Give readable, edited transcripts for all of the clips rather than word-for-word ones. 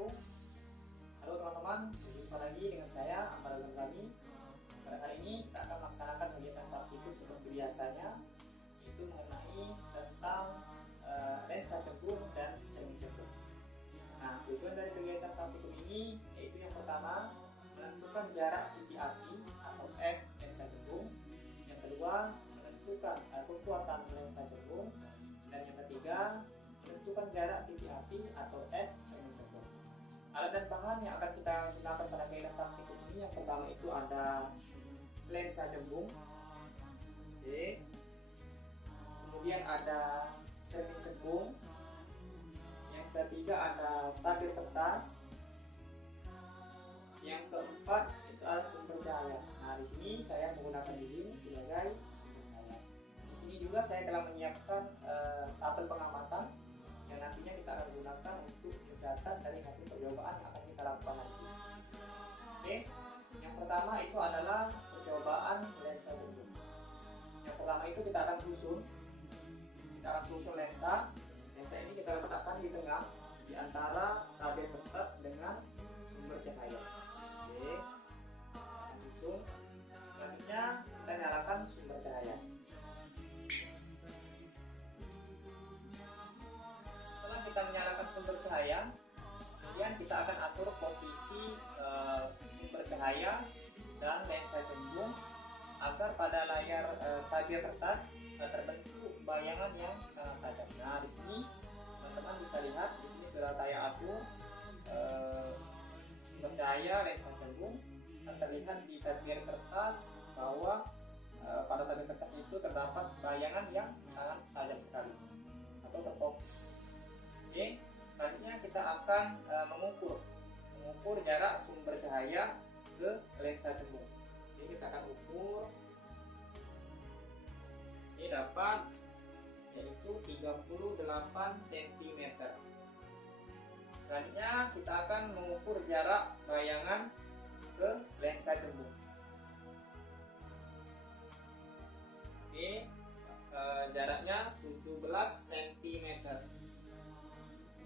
wabarakatuh. Halo teman-teman, jumpa lagi dengan saya Ahmad Al-Ghamrami. Pada hari ini kita akan melaksanakan kegiatan praktikum seperti biasanya, yaitu mengenai tentang lensa cembung dan cermin cembung. Nah, tujuan dari kegiatan praktikum ini yaitu yang pertama menentukan jarak titik api atau F lensa cembung, yang kedua menentukan kekuatan lensa cembung, dan yang ketiga menentukan jarak titik api atau F cermin cembung. Alat dan bahan yang akan kita gunakan pada kegiatan praktikum ini, yang pertama itu ada lensa cembung, oke. Kemudian ada cermin cembung, yang ketiga ada tabir kertas, yang keempat itu adalah sumber cahaya. Nah, di sini saya menggunakan lilin sebagai sumber cahaya. Di sini juga saya telah menyiapkan tabel pengamatan yang nantinya kita akan gunakan untuk mencatat dari hasil percobaan yang akan kita lakukan nanti. Oke, yang pertama itu adalah percobaan lensa cembung. Yang pertama itu kita akan susun lensa. Lensa ini kita letakkan di tengah, di antara tabir kertas dengan sumber cahaya. Oke, susun. Selanjutnya kita nyalakan sumber cahaya. Setelah kita menyalakan sumber cahaya, kemudian kita akan atur posisi sumber cahaya dan lensa cembung agar pada layar tabir kertas terbentuk bayangan yang sangat tajam. Nah, di sini teman-teman bisa lihat, di sini sudah saya atur sumber cahaya lensa cembung, dan terlihat di tabir kertas bahwa pada tabir kertas itu terdapat bayangan yang sangat tajam sekali atau terfokus. Oke, selanjutnya kita akan mengukur jarak sumber cahaya ke lensa cembung. Jadi kita akan ukur, ini dapat yaitu 38 cm. Selanjutnya kita akan mengukur jarak bayangan ke lensa cembung. Oke, jaraknya 17 cm.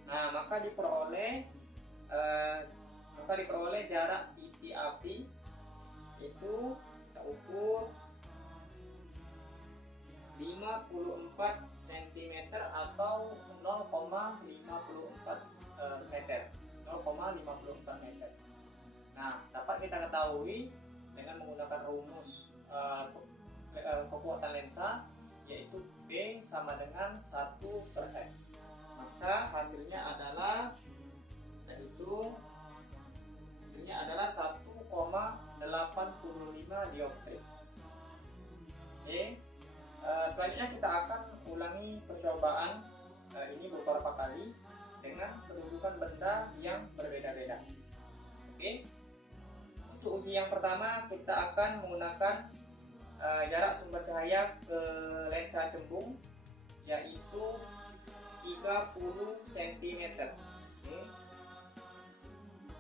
Nah, maka diperoleh jarak titik api itu kita ukur 54 cm atau 0,54 meter. 0,54 meter. Nah, dapat kita ketahui dengan menggunakan rumus kekuatan lensa, yaitu B sama dengan 1/F. Maka hasilnya adalah 1,85 dioptrik. Oke. Selanjutnya kita akan ulangi percobaan ini beberapa kali dengan kedudukan benda yang berbeda-beda. Oke. Untuk uji yang pertama kita akan menggunakan jarak sumber cahaya ke lensa cembung, yaitu 30 cm. Oke.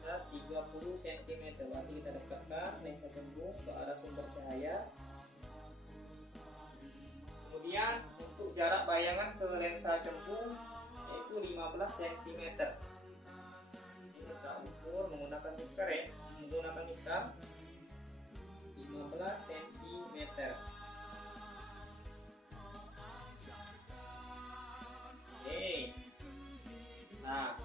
30 cm. Berarti kita dekatkan lensa cembung ke arah sumber cahaya. Kemudian untuk jarak bayangan ke lensa cembung yaitu 15 cm. Ini kita ukur menggunakan misker ya, 15 cm. Oke. Nah,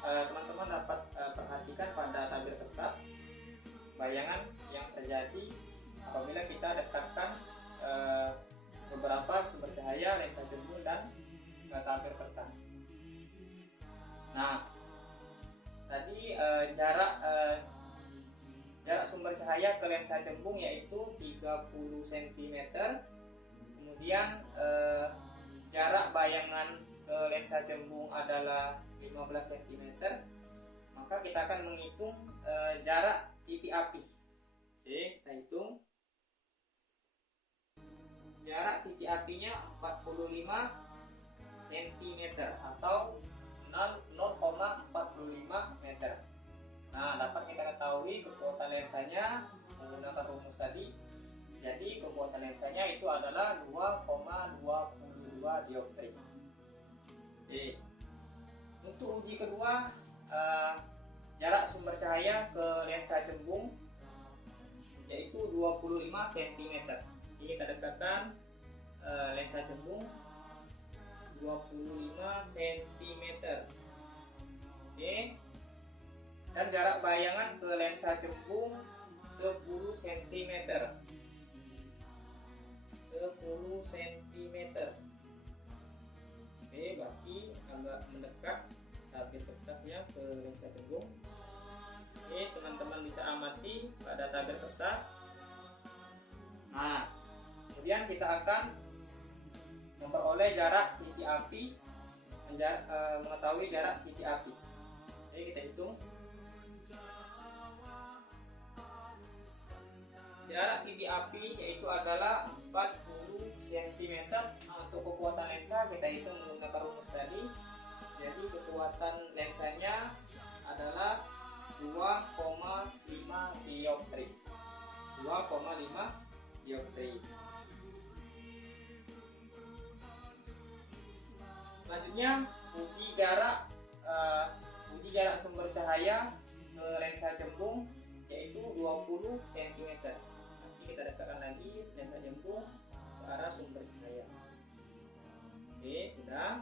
teman-teman dapat perhatikan pada tabir kertas bayangan yang terjadi apabila kita dekatkan beberapa sumber cahaya, lensa cembung, dan tabir kertas. Nah, tadi jarak sumber cahaya ke lensa cembung yaitu 30 cm. Kemudian jarak bayangan ke lensa cembung adalah 15 cm. Maka kita akan menghitung jarak titik api. Oke, kita hitung. Jarak titik apinya 45 cm atau 0,45 meter. Nah, dapat kita ketahui kekuatan lensanya menggunakan rumus tadi. Jadi kekuatan lensanya itu adalah 2,22 dioptrik. Oke. Untuk uji kedua jarak sumber cahaya ke lensa cembung yaitu 25 cm. Ini kita dekatkan lensa cembung 25 cm. Oke. Dan jarak bayangan ke lensa cembung 10 cm. 10 cm. Oke, berarti agak mendekat tabir kertasnya ke lensa cembung. Oke, teman-teman bisa amati pada tabir kertas. Nah, kemudian kita akan memperoleh jarak titik api, mengetahui jarak titik api. Jadi kita hitung. Jarak titik api yaitu adalah 40 cm. Untuk kekuatan lensa kita hitung menggunakan rumus tadi. Jadi kekuatan lensanya adalah 2,5 dioptri. 2,5 dioptri. Selanjutnya uji jarak sumber cahaya ke lensa cembung yaitu 20 cm. Nanti kita dekatkan lagi lensa cembung ke arah sumber cahaya. Oke, sudah.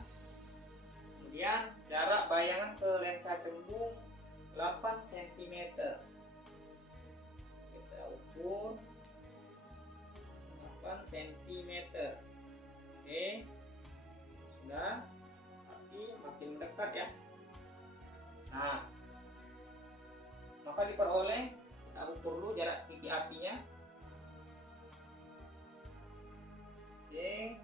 Kemudian jarak bayangan ke lensa cembung 8 cm. Kita ukur 8 cm. Oke, sudah. Berarti makin dekat ya. Nah, maka diperoleh, kita ukur dulu jarak titik apinya. Oke,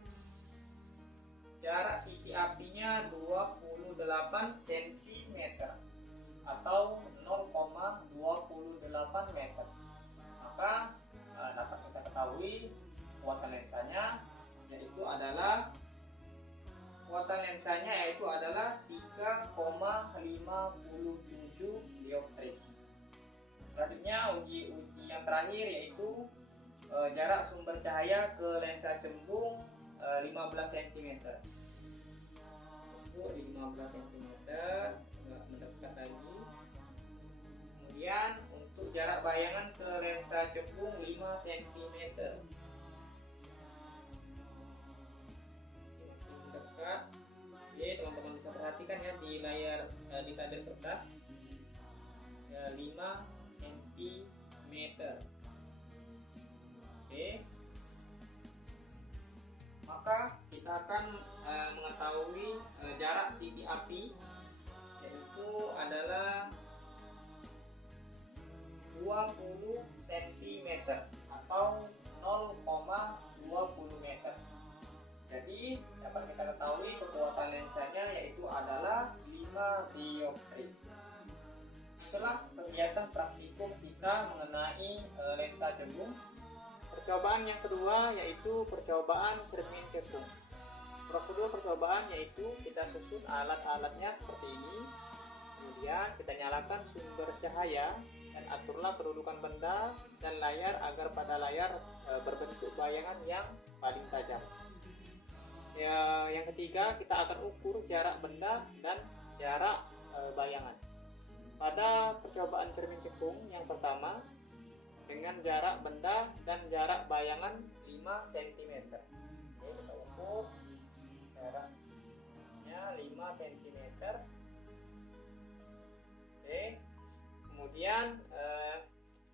jarak titik apinya 28 cm atau 0,28 meter. Maka dapat kita ketahui kekuatan lensanya yaitu adalah 3,57 dioptri. Selanjutnya uji yang terakhir yaitu jarak sumber cahaya ke lensa cembung 15 cm. Ukur di 15 cm, agak mendekat lagi. Kemudian untuk jarak bayangan ke lensa cembung 5 cm. Mendekat. Oke, teman-teman bisa perhatikan ya di layar di tabir kertas ya, 5 cm. Oke. Maka kita akan mengetahui jarak titik api yaitu adalah 20 cm atau 0,20 meter. Jadi dapat kita ketahui kekuatan lensanya yaitu adalah 5 dioptri. Itulah kegiatan praktikum kita mengenai lensa cembung. Percobaan yang kedua yaitu percobaan cermin cekung. Prosedur percobaan yaitu kita susun alat-alatnya seperti ini. Kemudian kita nyalakan sumber cahaya dan aturlah kedudukan benda dan layar agar pada layar berbentuk bayangan yang paling tajam. Ya, yang ketiga kita akan ukur jarak benda dan jarak bayangan. Pada percobaan cermin cekung yang pertama dengan jarak benda dan jarak bayangan 5 cm. Oke, kita ukur jaraknya 5 cm. Oke. Kemudian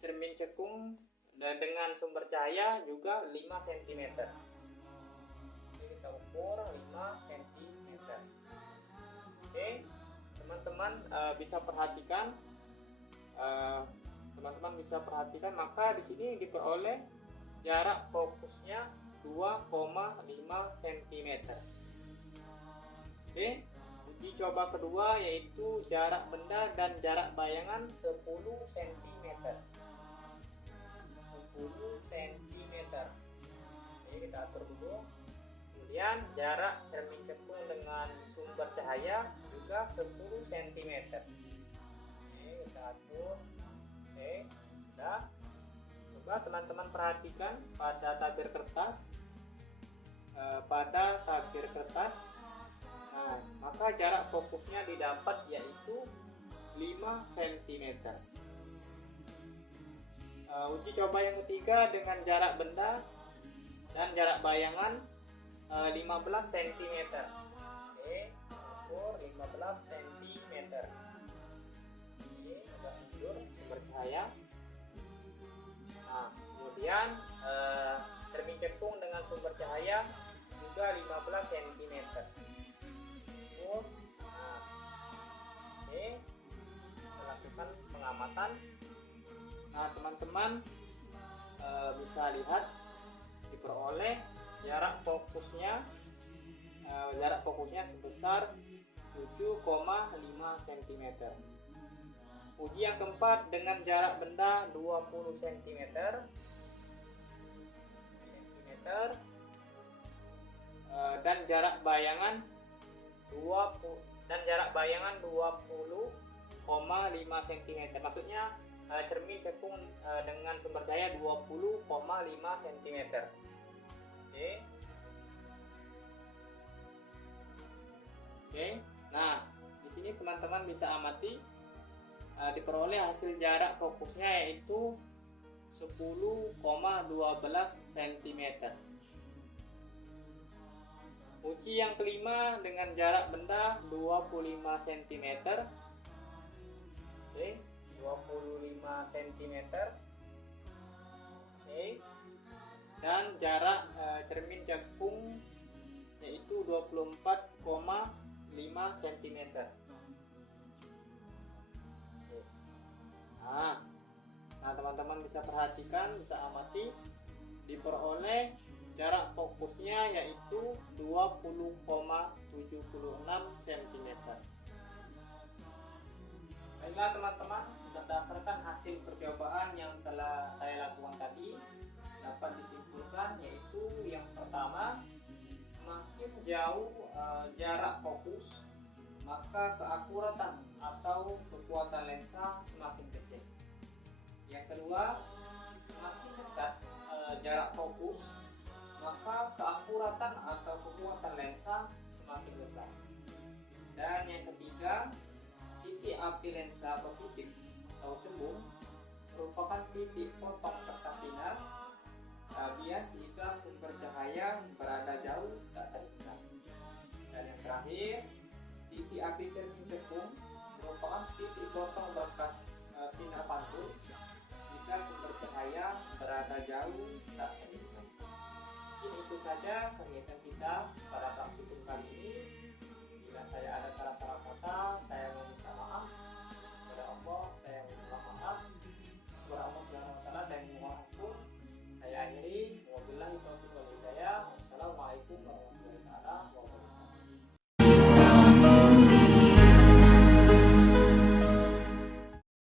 cermin cekung dan dengan sumber cahaya juga 5 cm. Oke, kita ukur 5 cm. Oke, teman-teman bisa perhatikan. Teman-teman bisa perhatikan, maka di sini diperoleh jarak fokusnya 2,5 cm. Oke, uji coba kedua yaitu jarak benda dan jarak bayangan 10 cm. 10 cm. Oke, kita atur dulu. Kemudian jarak cermin cekung dengan sumber cahaya juga 10 cm. Oke, kita atur. Oke, sudah. Coba teman-teman perhatikan pada tabir kertas. Nah, maka jarak fokusnya didapat yaitu cm. Uji coba yang ketiga dengan jarak benda dan jarak bayangan 15 cm. Oke, ukur 15 cm. Oke, agak mundur sumber cahaya. Nah, kemudian cermin cekung dengan sumber cahaya juga 15 cm. Ukur. Nah, oke, kita lakukan pengamatan. Nah, teman-teman bisa lihat diperoleh jarak fokusnya sebesar 7,5 cm. Uji yang keempat dengan jarak benda 20 cm. Dan jarak bayangan 20,5 cm. Maksudnya cermin cekung dengan sumber cahaya 20,5 cm. Oke. Nah, di sini teman-teman bisa amati diperoleh hasil jarak fokusnya yaitu 10,12 cm. Uji yang kelima dengan jarak benda 25 cm. Oke, 25 cm. Oke. Dan jarak cermin cekung yaitu 24,5 cm. Nah, teman-teman bisa perhatikan, bisa amati diperoleh jarak fokusnya yaitu 20,76 cm. Baiklah teman-teman, berdasarkan hasil percobaan yang telah saya lakukan tadi, dapat disimpulkan yaitu yang pertama, semakin jauh jarak fokus, maka keakuratan atau kekuatan lensa semakin kecil. Yang kedua, semakin dekat jarak fokus, maka keakuratan atau kekuatan lensa semakin besar. Dan yang ketiga, titik api lensa positif atau cembung merupakan titik potong kertas sinar bias jika sumber cahaya berada jauh tak terlihat. Dan yang terakhir, titik api cermin cekung merupakan titik potong berkas sinar pantul jika sumber cahaya berada jauh tak terlihat. Mungkin itu saja kegiatan kita